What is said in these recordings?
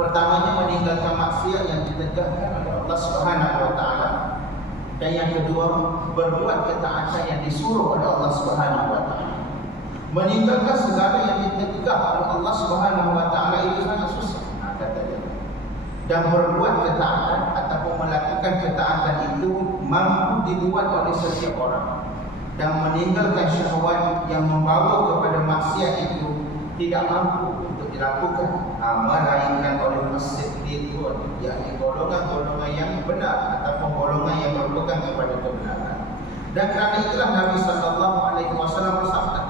Pertamanya meninggalkan maksiat yang ditegakkan oleh Allah Subhanahu wa taala. Dan yang kedua, berbuat ketaatan yang disuruh oleh Allah Subhanahu wa taala. Meninggalkan segala yang ditegakkan oleh Allah Subhanahu wa taala itu sangat susah, kata dia. Dan berbuat ketaatan ataupun melakukan ketaatan itu mampu dibuat oleh setiap orang. Dan meninggalkan syahwat yang membawa kepada maksiat itu tidak mampu untuk dilakukan, melainkan oleh as-siddiqun, yakni golongan-golongan yang benar ataupun golongan yang berpegang kepada kebenaran. Dan kerana itulah Nabi sallallahu alaihi wasallam bersabda,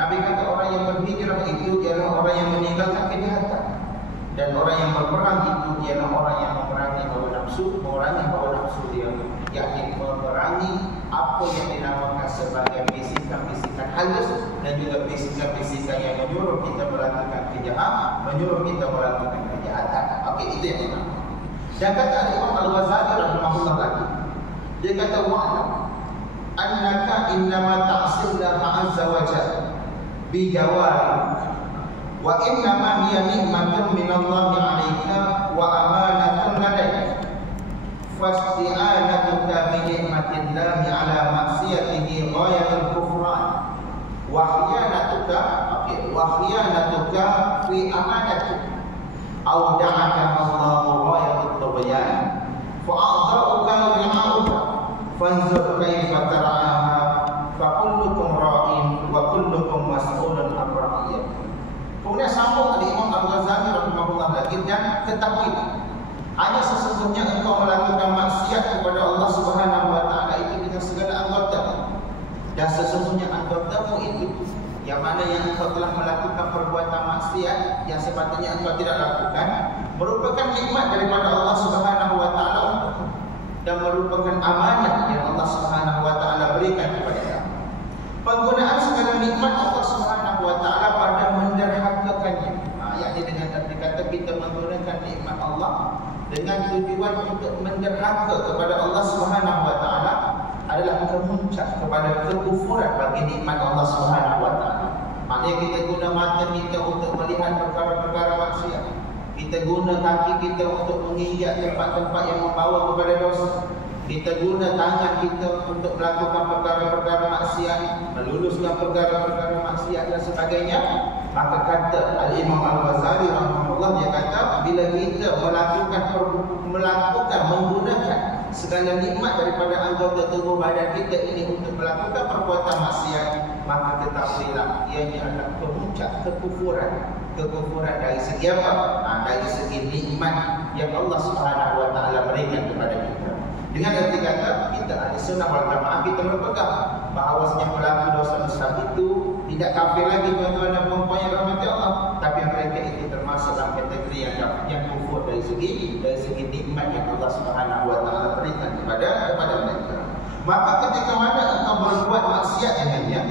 Nabi kata orang yang berhijrah itu ialah orang yang meninggalkan kejahatan, dan orang yang berperang itu ialah orang yang memerangi hawa nafsu dia, yakni memerangi apa yang dinamakan sebagai bisikan-bisikan halus dan juga bisikan-bisikan yang menyuruh kita melakukan kejahatan, menyuruh kita melakukan kejahatan. Okey, itu yang pertama. Dan kata Imam Al-Ghazali rahimahullah lagi, dia kata wa'lam annaka innama ta'sillaha azza wa jalla bi jawari wa innama hiya ni'matun minallahi 'alaika wa amanatun ladaika fasti'anatuka bi ni'matillahi 'ala maksiyatihi ghayatul kufran wa khiyanatuka fi amanatik aw da'aka Allahu ghayatul tughyan fa'adha'uka ri'a'uka fanzur kaifa tar'aha fa kullukum ra'in wa kullukum mas'ulun 'an ra'iyatihi. Kemudian sambung dari Imam Al-Ghazali rahimahullah lagi, dan ketahuilah hanya sesungguhnya engkau melakukan maksiat kepada Allah Subhanahu wa taala itu dengan segala anggota, dan sesungguhnya anggotamu itu yang mana yang engkau telah melakukan perbuatan maksiat yang sepatutnya engkau tidak lakukan merupakan nikmat daripada Allah Subhanahu wa taala untukmu, dan merupakan amanah yang Allah Subhanahu wa taala berikan kepada kamu. Penggunaan segala nikmat Allah Subhanahu wa taala pada menderhakakannya, yakni dengan arti kata kita menggunakan nikmat Allah dengan tujuan untuk menderhaka kepada Allah Subhanahu wa taala adalah kemuncak kepada kekufuran bagi nikmat Allah Subhanahu wa taala. Maknanya kita guna mata kita untuk melihat perkara-perkara maksiat, kita guna kaki kita untuk menginjak tempat-tempat yang membawa kepada dosa, kita guna tangan kita untuk melakukan perkara-perkara maksiat, meluluskan perkara-perkara maksiat dan sebagainya. Maka kata Al-Imam Al-Ghazali rahimahullah, dia kata bila kita menggunakan segala nikmat daripada anggota tubuh badan kita ini untuk melakukan perbuatan maksiat, maka ketahuilah ianya adalah kemuncak kekufuran dari segi apa? Dari segi nikmat yang Allah Subhanahu wa taala berikan kepada kita. Dengan arti kata kita ahli sunnah wal jamaah, kita berpegang bahawasanya pelaku dosa besar itu tidak kafir lagi tuan-tuan dan puan-puan yang rahmati Allah, tapi mereka itu termasuk dalam kategori yang kufur dari segi nikmat yang Allah Subhanahu wa taala berikan kepada mereka. Maka ketika mana engkau berbuat maksiat dengannya,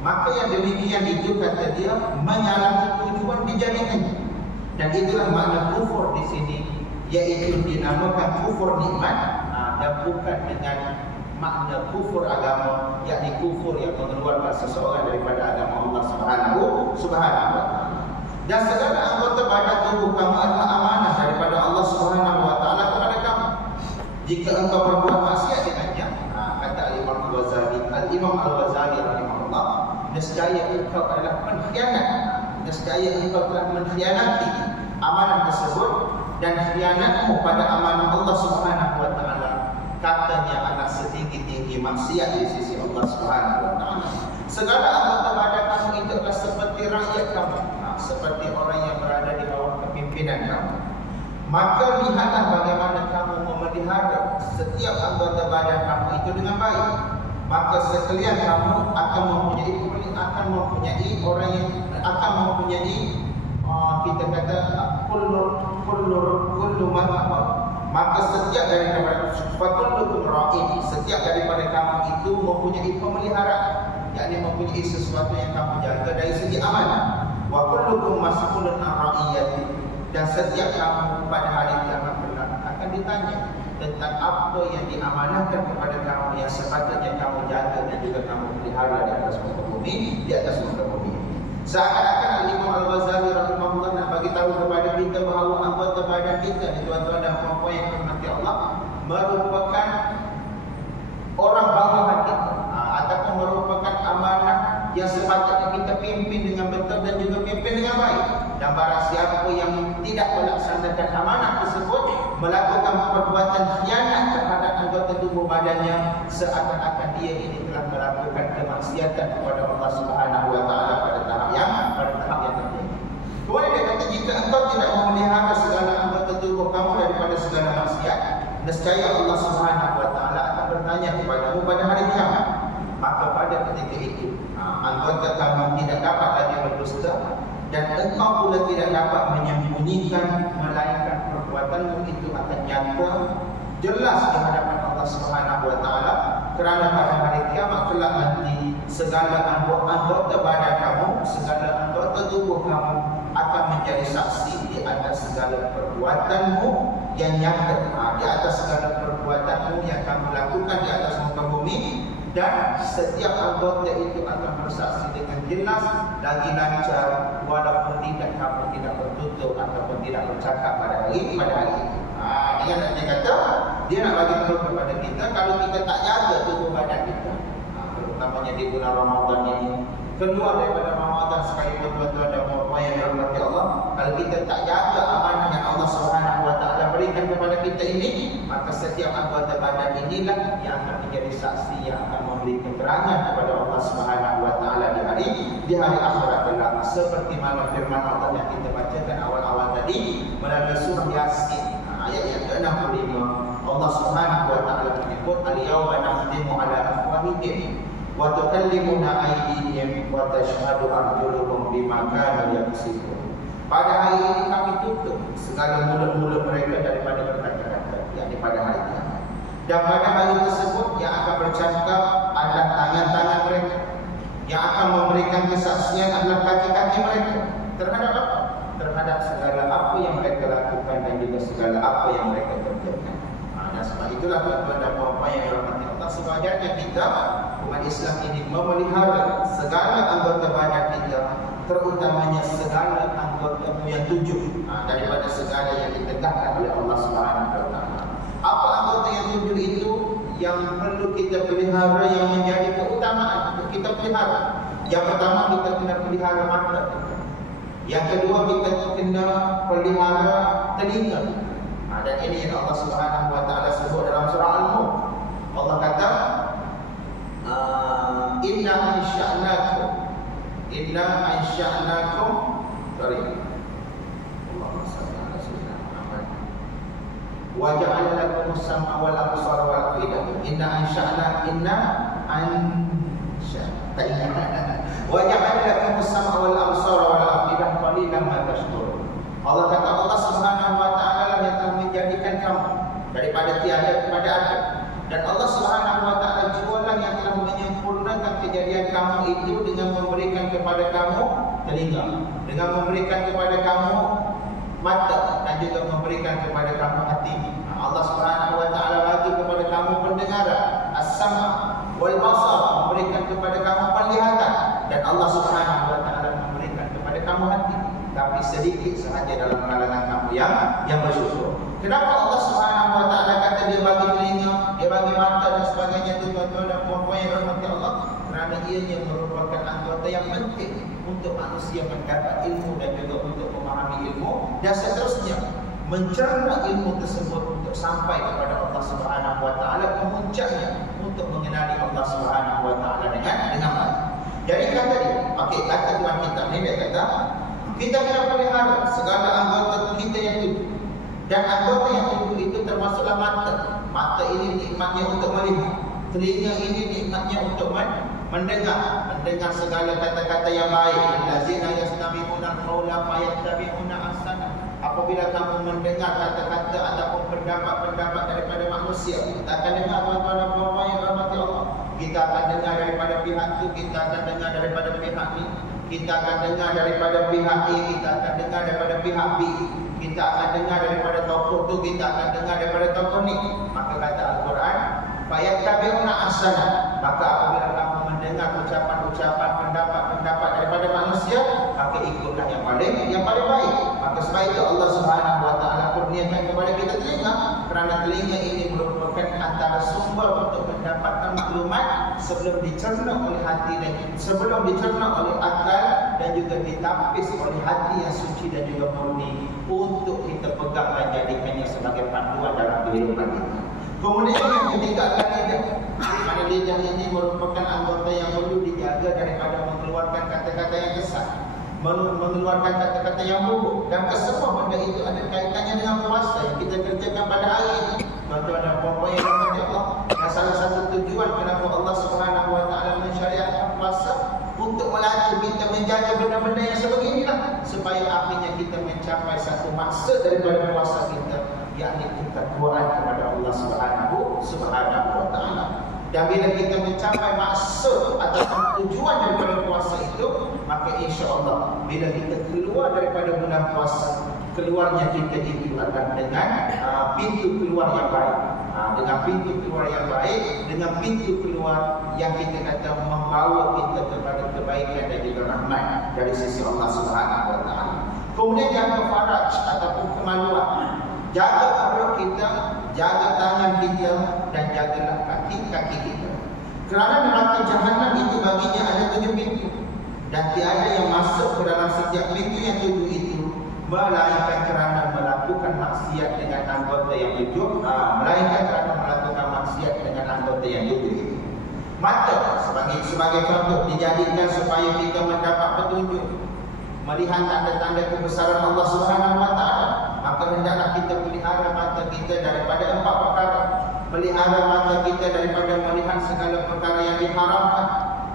maka yang demikian itu kata dia menyalahi tujuan dijadikannya. Dan itulah makna kufur di sini, yaitu dinamakan kufur nikmat, dan bukan dengan makna kufur agama, yakni kufur yang mengeluarkan seseorang daripada agama Allah Subhanahu wa taala. Dan segala anggota badan tubuh kamu adalah amanah daripada Allah Subhanahu wa taala kepada kamu. Jika engkau berbuat maksiat dengannya, kata Imam Al-Ghazali rahimahullah, nescaya engkau adalah pengkhianat, nescaya engkau telah mengkhianati amanah tersebut, dan khianatmu pada amanah Allah Subhanahu wa taala katanya anak setinggi-tinggi maksiat di sisi Allah Subhanahu wa taala. Segala anggota badan kamu itu adalah seperti rakyat kamu, seperti orang yang berada di bawah kepimpinan kamu. Maka lihatlah bagaimana kamu memelihara setiap anggota badan kamu itu dengan baik. Maka sekalian kamu akan mempunyai orang yang akan mempunyai kita kata kullu maka setiap daripada kamu itu mempunyai pemeliharaan, yakni mempunyai sesuatu yang kamu jaga dari segi amanah. Wa kullukum mas'ulun 'an ra'iyati, dan setiap kamu pada hari kiamat kelak akan ditanya tentang apa yang diamanahkan kepada kamu yang sepatutnya kamu jaga dan juga kamu pelihara di atas muka bumi, Seakan-akan Imam Al-Ghazali rahimahullah nak bagi tahu kepada kita bahawa anggota badan kita, tuan-tuan dan puan-puan yang dirahmati Allah, merupakan orang bawahan kita, ataupun merupakan amanah yang sepatutnya kita pimpin dengan betul dan juga pimpin dengan baik. Dan barang siapa yang tidak melaksanakan amanah tersebut, melakukan perbuatan khianat terhadap anggota tubuh badannya, seakan-akan dia ini telah melakukan kemaksiatan kepada Allah Subhanahu wa taala pada tahap yang tertinggi. Kemudian dia kata, jika engkau tidak memelihara segala anggota tubuh kamu daripada segala maksiat, nescaya Allah Subhanahu wa taala akan bertanya kepadamu pada hari kiamat. Maka pada ketika itu, anggota kamu tidak dapat lagi berdusta, dan engkau pula tidak dapat menyembunyikan, melainkan perbuatanmu itu akan nyata jelas di hadapan Allah Subhanahu wa taala. Kerana pada hari kiamat kelak nanti, segala anggota badan kamu, segala anggota tubuh kamu akan menjadi saksi di atas segala perbuatanmu yang nyata, di atas segala perbuatanmu yang kamu lakukan di atas muka bumi. Dan setiap anggota itu akan bersaksi dengan jelas, lagi lancar, walaupun tidak kamu tidak bertutur ataupun tidak bercakap pada hari itu. Dengan dia kata, dia nak bagi tahu kepada kita, kalau kita tak jaga tubuh badan kita, terutamanya di bulan Ramadan ini, keluar daripada Ramadan sekalipun tuan-tuan dan puan-puan yang dirahmati Allah, kalau kita tak jaga amanah yang Allah Subhanahu wa taala berikan kepada kita ini, maka setiap anggota badan inilah yang akan menjadi saksi yang akan memberi keterangan kepada Allah Subhanahu wa taala di hari akhirat kelak. Seperti mana firman Allah yang kita bacakan awal-awal tadi melalui surah Yasin ayat yang ke-65, Allah Subhanahu wa taala menyebut, al-yawma nakhtimu ala afwahihim wa tukallimuna aydihim wa tashhadu arjuluhum bima kanu yaksibun. Pada hari ini kami tutup segala mulut-mulut mereka daripada berkata-kata, yakni pada hari kiamat. Dan pada hari tersebut yang akan bercakap adalah tangan-tangan mereka, yang akan memberikan kesaksian adalah kaki-kaki mereka. Terhadap apa? Terhadap segala apa yang mereka lakukan dan juga segala apa yang mereka kerjakan. Dan sebab itulah tuan-tuan dan puan-puan yang dirahmati Allah, sewajarnya kita umat Islam ini memelihara segala anggota badan kita, terutamanya segala anggota yang 7 daripada segala yang ditegakkan oleh Allah Subhanahu wa taala. Apa anggota yang 7 itu yang perlu kita pelihara, yang menjadi keutamaan untuk kita pelihara? Yang pertama, kita kena pelihara mata kita. Yang kedua, kita kena pelihara telinga. Dan ini yang Allah Subhanahu wa taala sebut dalam surah Al-Mulk. Allah kata, inna ansha'nakum Allahumma salli ala sayyidina Muhammad wa ja'alna lakum as-sam'a wal absara wal af'idah. Wa ja'alna lakum as-sam'a wal absara wal af'idah qalilan ma tashkurun. Allah kata, Allah Subhanahu wa taala yang telah menjadikan kamu daripada tiada kepada ada. Dan Allah Subhanahu wa taala jugalah yang telah menyempurnakan kejadian kamu itu dengan memberikan kepada kamu telinga, dengan memberikan kepada kamu mata, dan juga memberikan kepada kamu hati. Allah Subhanahu wa taala bagi kepada kamu pendengaran, as-sama' wal basar, memberikan kepada kamu penglihatan, dan Allah Subhanahu wa taala memberikan kepada kamu hati. Tapi sedikit sahaja dalam kalangan kamu yang bersyukur. Kenapa Allah Subhanahu wa taala kata dia bagi telinga, dia bagi mata dan sebagainya itu, tuan-tuan dan puan-puan yang dirahmati Allah? Kerana ianya merupakan anggota yang penting untuk manusia mendapat ilmu dan juga untuk memahami ilmu, dan seterusnya mencerna ilmu tersebut untuk sampai kepada Allah Subhanahu wa taala, kemuncaknya untuk mengenali Allah Subhanahu wa taala dengan baik. Jadi kata dia, kata tuan kita ni, dia kata kita kena pelihara segala anggota kita yang 7. Dan anggota yang 7 itu termasuklah mata. Mata ini nikmatnya untuk melihat, telinga ini nikmatnya untuk mendengar segala kata-kata yang baik. Allazina yastami'una al-qawla fayattabi'una ahsana. Apabila kamu mendengar kata-kata ataupun pendapat-pendapat daripada manusia, kita akan dengar, tuan-tuan dan puan-puan yang dirahmati Allah. Kita akan dengar daripada pihak itu, kita akan dengar daripada pihak ini, kita akan dengar daripada pihak A, kita akan dengar daripada pihak B, kita akan dengar daripada tokoh tu, kita akan dengar daripada tokoh ni. Maka kata Al-Quran, fayattabi'una ahsana. Maka apabila kamu mendengar ucapan-ucapan, pendapat-pendapat daripada manusia, maka ikutlah yang paling baik. Maka sebab itu Allah Subhanahu wa taala kurniakan kepada kita telinga, kerana telinga ini merupakan antara sumber untuk mendapatkan maklumat sebelum dicerna oleh hati dan sebelum dicerna oleh akal, dan juga ditapis oleh hati yang suci dan juga murni untuk kita pegang dan jadikannya sebagai panduan dalam kehidupan kita. Kemudian yang ketiga adalah lidah. Mana lidah ini merupakan anggota yang perlu dijaga daripada mengeluarkan kata-kata yang kesat, mengeluarkan kata-kata yang buruk, dan kesemua benda itu ada kaitannya dengan puasa yang kita kerjakan pada hari ini. Tuan-tuan dan puan-puan yang dirahmati Allah, dan salah satu tujuan kenapa Allah Subhanahu wa taala mensyariatkan puasa untuk melatih kita menjaga benda-benda yang sebeginilah, supaya akhirnya kita mencapai satu maksud daripada puasa kita, yakni ketakwaan kepada Allah Subhanahu wa taala. Dan bila kita mencapai maksud ataupun tujuan daripada puasa itu, maka insya-Allah bila kita keluar daripada bulan puasa, keluarnya kita itu adalah dengan pintu keluar yang baik. Dengan pintu keluar yang baik, dengan pintu keluar yang kita kata membawa kita kepada kebaikan dan juga rahmat dari sisi Allah Subhanahu wa taala. Kemudian jaga faraj ataupun kemaluan. Jaga perut kita, jaga tangan kita, dan jagalah kaki-kaki kita. Kerana neraka jahanam itu baginya ada 7 pintu, dan tiada yang masuk ke dalam setiap pintu yang 7 itu melainkan kerana melakukan maksiat dengan anggota yang 7, melainkan kerana melakukan maksiat dengan anggota yang 7 itu. Mata sebagai contoh dijadikan supaya kita mendapat petunjuk, melihat tanda-tanda kebesaran Allah Subhanahu wa taala. Maka hendaklah kita pelihara mata kita daripada 4 perkara. Pelihara mata kita daripada melihat segala perkara yang diharamkan,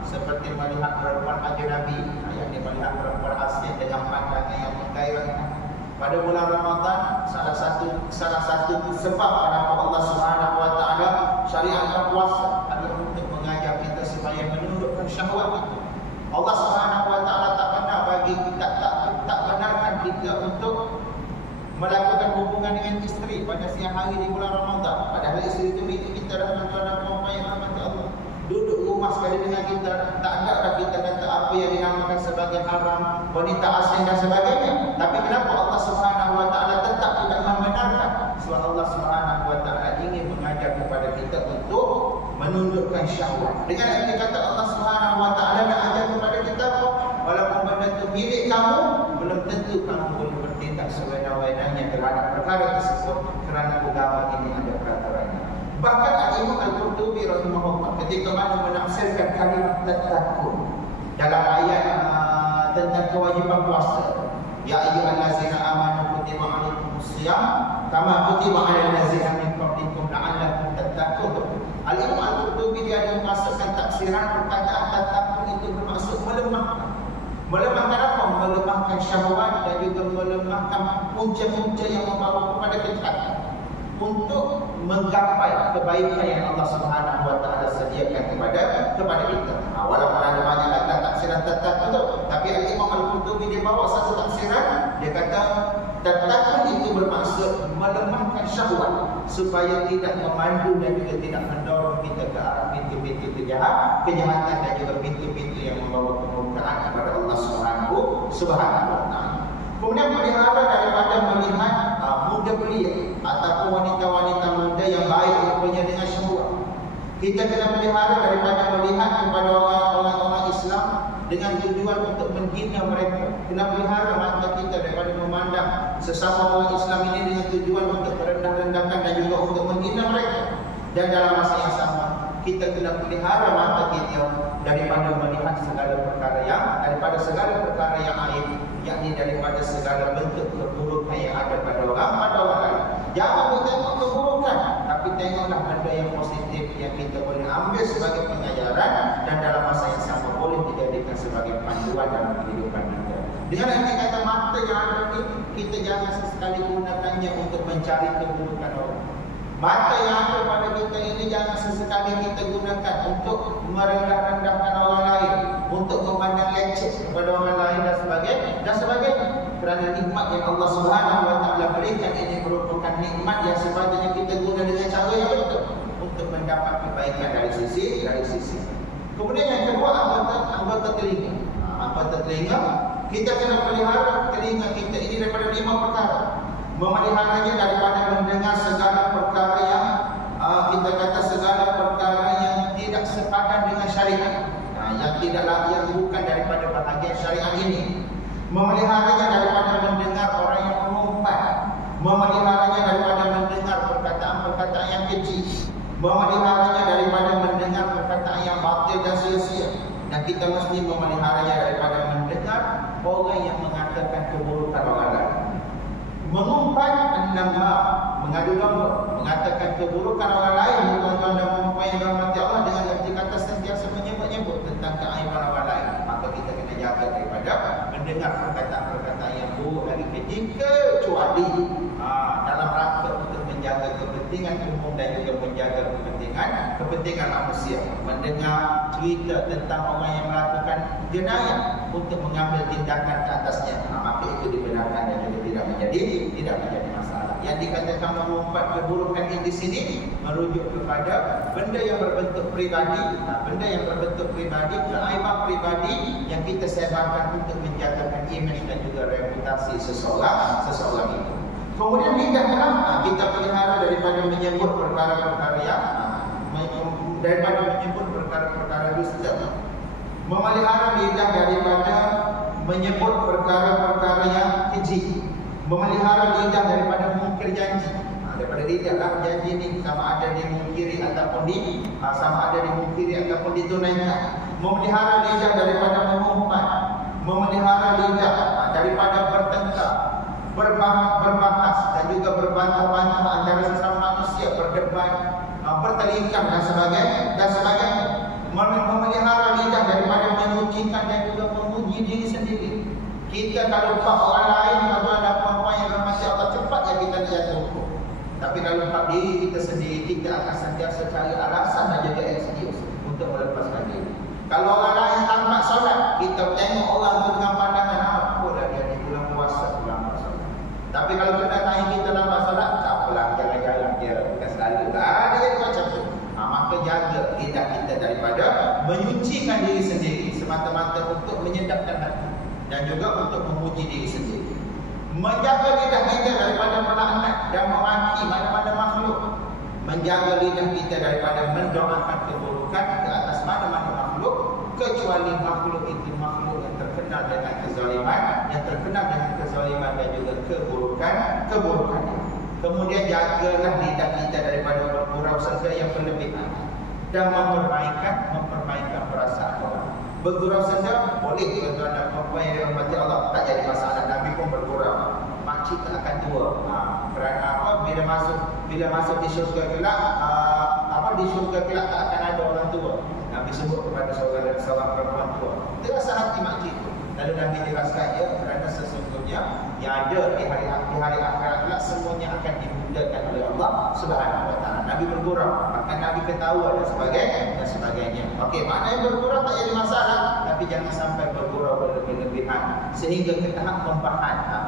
seperti melihat perempuan ajnabi, yakni melihat perempuan asing dengan pandangan yang menggairahkan. Pada bulan Ramadan, salah satu sebab kenapa Allah Subhanahu wa taala syariatkan puasa adalah untuk mengajar kita supaya menundukkan syahwat itu. Allah Subhanahu wa taala tak benarkan kita untuk melakukan hubungan dengan isteri pada siang hari di bulan Ramadan. Padahal isteri itu kita dan tuan-tuan dan puan-puan yang rahmati Allah, duduk rumah sekali dengan kita, tak ada kita kata apa yang dinamakan sebagai haram, wanita asing dan sebagainya. Tapi kenapa Allah Subhanahu wa taala tetap tidak membenarkan? Sebab Allah Subhanahu wa taala ingin mengajar kepada kita untuk menundukkan syahwat. Dengan arti kata Allah Subhanahu wa taala nak ajar kepada kita apa? Walaupun benda itu milik kamu, belum tentu kamu boleh bertindak sewenang-wenangnya terhadap perkara tersebut, kerana agama ini ada peraturannya. Bahkan Imam Al-Qurtubi rahimahullah ketika mana menafsirkan kalimat tatakun dalam ayat tentang kewajiban puasa, ya ayyuhallazina amanu kutiba alaikumus shiyam kama kutiba alal ladzina min qablikum la'allakum tattaqun. Al-Imam Al-Qurtubi dia ada memasukkan tafsiran perkataan tatakun itu bermaksud melemahkan. Melemahkan apa? Melemahkan syahwat dan juga melemahkan punca-punca yang membawa kepada ketaatan, untuk menggapai kebaikan yang Allah Subhanahu wa taala sediakan kepada kita. Walaupun ada banyak lagi tafsiran tatakun itu, tapi Imam Al-Qurtubi dia bawa satu tafsiran, dia kata tatakun itu bermaksud melemahkan syahwat supaya tidak memandu dan juga tidak mendorong kita ke arah pintu-pintu kejahatan dan juga pintu-pintu yang membawa kemurkaan kepada Allah Subhanahu wa taala. Kemudian pelihara daripada melihat muda belia ataupun wanita-wanita muda yang baik rupanya dengan syahwat. Kita kena pelihara daripada melihat kepada orang-orang Islam dengan tujuan untuk menghina mereka. Kena pelihara mata kita daripada memandang sesama orang Islam ini dengan tujuan untuk merendah-rendahkan dan juga untuk menghina mereka. Dan dalam masa yang sama, kita kena pelihara mata kita daripada melihat segala perkara yang aib, yakni daripada segala bentuk keburukan yang ada pada orang lain. Jangan tengok keburukan, tapi tengoklah benda yang positif yang kita boleh ambil sebagai pengajaran, dan dalam masa yang sama boleh dijadikan sebagai panduan dalam kehidupan kita. Dengan arti kata mata yang ada ini, kita jangan sesekali gunakannya untuk mencari keburukan orang. Mata yang ada pada kita ini jangan sesekali kita gunakan untuk merendah-rendahkan orang lain, untuk memandang leceh kepada orang lain dan sebagainya. Kerana nikmat yang Allah Subhanahu wa taala berikan ini merupakan nikmat yang sepatutnya kita guna dengan cara yang betul untuk mendapat kebaikan dari sisi. Kemudian yang kedua, anggota telinga. Anggota telinga Kita kena pelihara telinga kita ini daripada 5 perkara. Memeliharanya daripada mendengar segala perkara yang kita kata segala perkara yang tidak sepadan dengan syariat, yang bukan daripada bahagian syariat ini. Memeliharanya daripada mendengar orang yang mengumpat. Memeliharanya daripada mendengar perkataan-perkataan yang keji. Memeliharanya daripada mendengar perkataan yang batil dan sia-sia. Dan kita mesti memeliharanya daripada mendengar orang yang mengatakan keburukan orang lain. Mengumpat an-namma, mengadu domba, mengatakan keburukan orang lain, tuan-tuan dan puan-puan yang dirahmati Allah, dengan erti kata sentiasa menyebut-nyebut tentang keaiban orang lain. Maka kita kena jaga daripada mendengar perkataan-perkataan yang buruk dari keji, kecuali dalam rangka untuk menjaga kepentingan umum dan juga menjaga kepentingan manusia. Mendengar cerita tentang orang yang melakukan jenayah untuk mengambil tindakan ke atasnya, maka itu dibenarkan dan juga tidak menjadi masalah. Yang dikatakan mengumpat keburukan ini di sini merujuk kepada benda yang berbentuk pribadi, keaiban pribadi yang kita sebarkan untuk menjagakan imej dan juga reputasi seseorang itu. Kemudian lidah kita pelihara daripada menyebut perkara-perkara yang dusta. Memelihara lidah daripada menyebut perkara-perkara yang keji. Memelihara lidah daripada mengingkir janji. Daripada lidahlah janji ini sama ada dimungkiri ataupun ditunaikan. Memelihara lidah daripada mengumpat. Memelihara lidah daripada bertengkar, berbahas dan juga berbantah-bantah antara sesama manusia, berdebat, bertelingkah dan sebagainya. Memelihara lidah daripada menyucikan dan juga memuji diri sendiri. Kita kalau lupa orang lain, tuan-tuan dan puan-puan yang dirahmati Allah, cepat ya kita jatuh hukum. Tapi kalau lupa diri kita sendiri, kita akan sentiasa cari alasan dan juga excuse untuk melepaskan diri. Kalau orang lain tampak solat, kita tengok orang itu dengan pandangan apalah dia di bulan puasa, Tapi kalau kita tanya kita lambat solat, tak apalah, jalan-jalan dia bukan selalu. Dia jadi macam tu. Maka jaga lidah kita daripada menyucikan diri sendiri semata-mata untuk menyedapkan hati dan juga untuk memuji diri sendiri. Menjaga lidah kita daripada melaknat dan memaki mana-mana makhluk. Menjaga lidah kita daripada mendoakan keburukan ke atas mana-mana makhluk, kecuali makhluk itu makhluk yang terkenal dengan kezaliman, dan juga keburukan. Kemudian jagalah lidah kita daripada bergurau sangka yang berlebihan dan mempermainkan perasaan orang. Bergurau sangka boleh, tuan-tuan dan puan-puan yang dirahmati Allah, tak jadi masalah. Nabi pun bergurau. Makcik tak akan tua. Kerana apa? Bila masuk di syurga kelak, di syurga kelak tak akan ada orang tua. Nabi sebut kepada seorang perempuan tua. Terasa hati makcik itu. Lalu Nabi jelaskan kerana sesungguhnya yang ada di hari akhirat kelak semuanya akan dimudahkan oleh Allah Subhanahu wa taala. Nabi bergurau, maka Nabi ketawa dan sebagainya. Okey, maknanya bergurau tak jadi masalah, tapi jangan sampai bergurau berlebihan sehingga ke tahap membahan.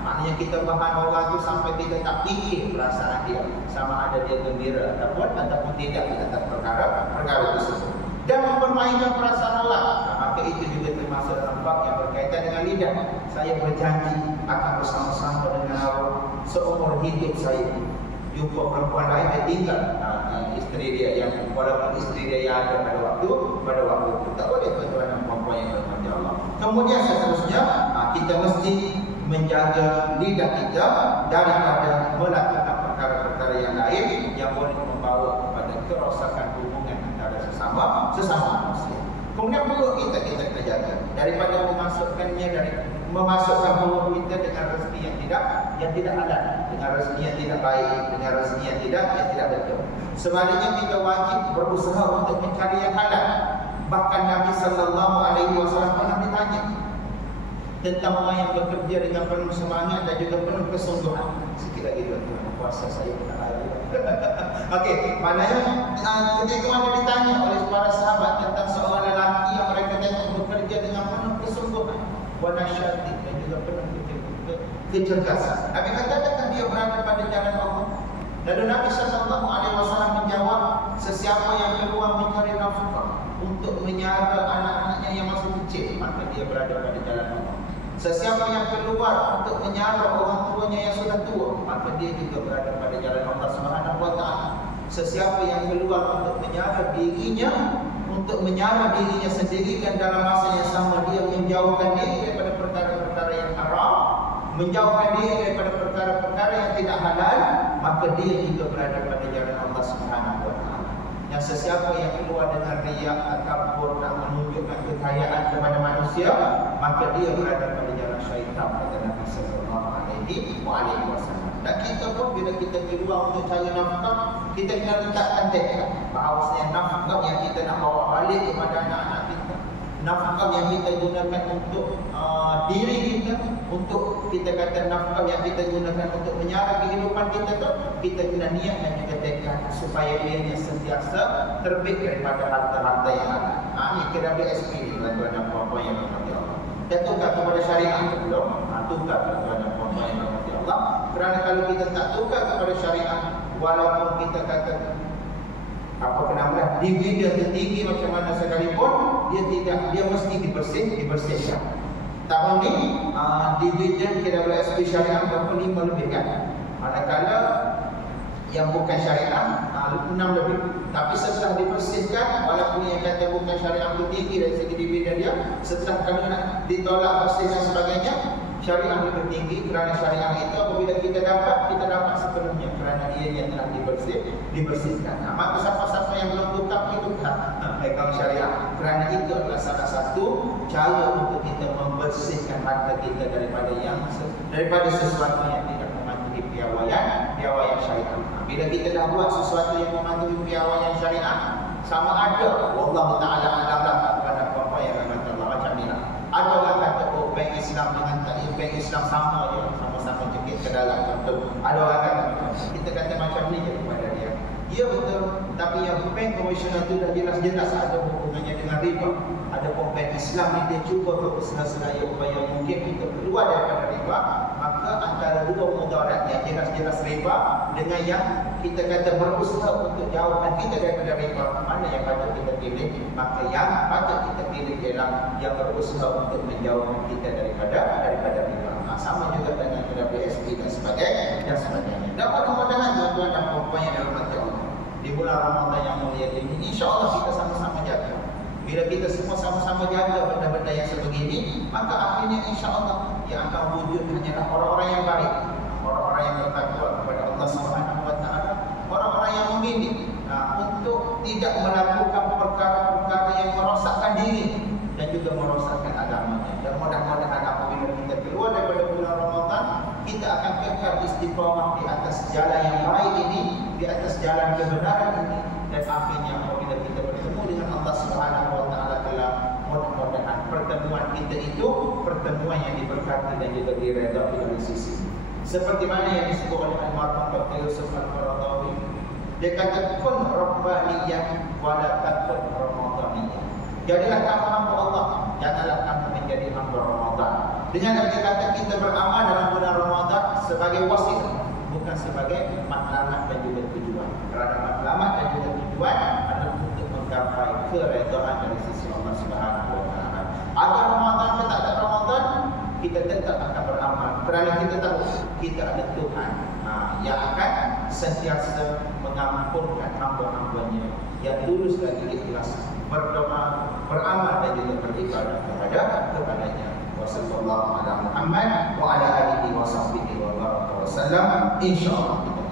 Maknanya kita bahan orang tu sampai kita tak fikir perasaan dia, sama ada dia gembira ataupun tidak di atas perkara tersebut. Dan mempermainkan perasaan orang, maka itu juga termasuk dalam bab yang berkaitan dengan lidah. Saya berjanji akan bersama-sama dengan awak seumur hidup saya. Jumpa perempuan lain, dia tinggal isteri dia yang walaupun isteri dia yang ada pada waktu itu. Tak boleh, tuan-tuan dan puan-puan yang dirahmati Allah. Kemudian seterusnya, kita mesti menjaga lidah kita daripada melakukan perkara-perkara yang lain yang boleh membawa kepada kerosakan hubungan antara sesama manusia. Kemudian mulut kita kena jaga daripada memasukkan mulut kita dengan rezeki yang tidak halal, dengan rezeki yang tidak baik, dengan rezeki yang tidak betul. Sebaliknya kita wajib berusaha untuk mencari yang halal. Bahkan Nabi sallallahu alaihi wasallam pernah ditanya tentang orang yang bekerja dengan penuh semangat dan juga penuh kesungguhan. Sikit lagi tuan-tuan, puasa saya tak lagi. Okey, maknanya ketika mana ditanya oleh para sahabat tentang seorang lelaki yang mereka tengok bekerja dengan penuh kesungguhan, wanasyati, dan juga penuh kecerdasan. Nabi katakan dia berada pada jalan Allah. Lalu Nabi sallallahu alaihi wasallam menjawab, sesiapa yang keluar mencari nafkah untuk menyara anak-anaknya yang masih kecil, maka dia berada pada jalan Allah. Sesiapa yang keluar untuk menyara orang tuanya yang sudah tua, maka dia juga berada pada jalan Allah Subhanahu wa taala. Sesiapa yang keluar untuk menyara dirinya sendiri, dan dalam masa yang sama dia menjauhkan diri daripada perkara-perkara yang haram, menjauhkan diri daripada perkara-perkara yang tidak halal, maka dia juga berada pada jalan Allah Subhanahu wa taala. Yang sesiapa yang keluar dengan riak, takabur, nak menunjukkan kekayaan kepada manusia, maka dia berada pada jalan syaitan, kata Nabi sallallahu alaihi wasallam. Dan kita pun bila kita keluar untuk cari nafkah, kita kena letakkan tekad bahawasanya nafkah yang kita nak bawa balik kepada anak-anak kita, nafkah yang kita gunakan untuk diri kita, untuk kita kata nafkah yang kita gunakan untuk menyara kehidupan kita tu, kita kena niat dan juga tekad supaya ia sentiasa terbit daripada harta-harta yang ada. Ini KWSP ni tuan-tuan dan puan-puan yang dirahmati Allah. Dan tukar kepada syariat belum? Tukar tuan-tuan dan puan-puan yang dirahmati Allah. Kerana kalau kita tak tukar kepada syariat, walaupun kita kata dividen tertinggi macam mana sekalipun, dia mesti dibersihkan. Tahun ni dividen KWSP syariah berapa? 5 lebih kan. Manakala yang bukan syariah 6 lebih. Tapi setelah dibersihkan, walaupun yang kata bukan syariah itu tinggi dari segi dividen dia, setelah kami nak ditolak bersih dan sebagainya, syariah lebih tinggi. Kerana syariah itu apabila kita dapat sepenuhnya, kerana dia yang telah dibersihkan. Maka siapa-siapa yang belum tukar, itu pegang syariah. Kerana itu adalah salah satu cara untuk kita membersihkan harta kita daripada sesuatu yang tidak mematuhi piawaian syariah. Bila kita dah buat sesuatu yang mematuhi piawaian syariah, sama ada wallahu taala alam kepada apa yang kata Allah macam ni lah. Ada orang kata bank Islam dengan bank Islam sama-sama cekik ke dalam contoh. Ada orang kata kita kata macam ni je kepada dia. Ya betul, tapi yang bank komersial itu dah jelas-jelas ada hubungannya dengan riba. Ada bank Islam ni dia cuba berusaha-sedaya upaya mungkin untuk keluar daripada riba. Maka antara dua mudarat yang jelas-jelas riba dengan yang kita kata berusaha untuk jauhkan kita daripada riba, mana yang patut kita pilih? Maka yang patut kita pilih ialah yang berusaha untuk menjauhkan kita daripada riba. Sama juga dengan KWSP dan sebagainya. Dan mudah-mudahan tuan-tuan dan puan-puan yang dirahmati Allah, di bulan Ramadan yang mulia ini, insya-Allah kita sama-sama jaga. Bila kita semua sama-sama jaga benda-benda yang sebegini, maka akhirnya insya-Allah yang akan wujud hanyalah orang-orang yang baik, orang-orang yang bertakwa kepada Allah Subhanahu wa taala, orang-orang yang memilih untuk tidak melakukan perkara-perkara yang merosakkan diri dan juga merosakkan agamanya. Dan mudah-mudahan apabila kita keluar daripada bulan Ramadan, kita akan kekal istiqamah di atas jalan yang baik ini, di atas jalan kebenaran ini, dan akhirnya apabila kita bertemu dengan Allah Subhanahu wa taala kelak, mudah-mudahan pertemuan kita itu pertemuan yang diberkati dan juga diredai oleh sisi. Seperti mana yang disebut oleh almarhum Dr. Yusuf Al-Qaradawi, dia kata kun rabbaniyah wa la takun ramadaniyah. Jadilah kamu hamba Allah, janganlah kamu menjadi hamba Ramadan. Dengan kata kita beramal dalam bulan Ramadan sebagai wasilah, bukan sebagai matlamat dan juga tujuan. Kerana matlamat dan juga tujuan adalah untuk menggapai keredaan dari sisi Allah Subhanahu wa taala. Ada Ramadan atau tak ada Ramadan, kita tetap akan beramal. Kerana kita tahu kita ada Tuhan yang akan sentiasa mengampunkan hamba-hambanya yang tulus lagi ikhlas berdoa, beramal dan juga beribadah kepadanya. Wassallallahu ala Muhammad wa ala alihi wa sahbihi wa baraka wa sallam. Insyaallah kita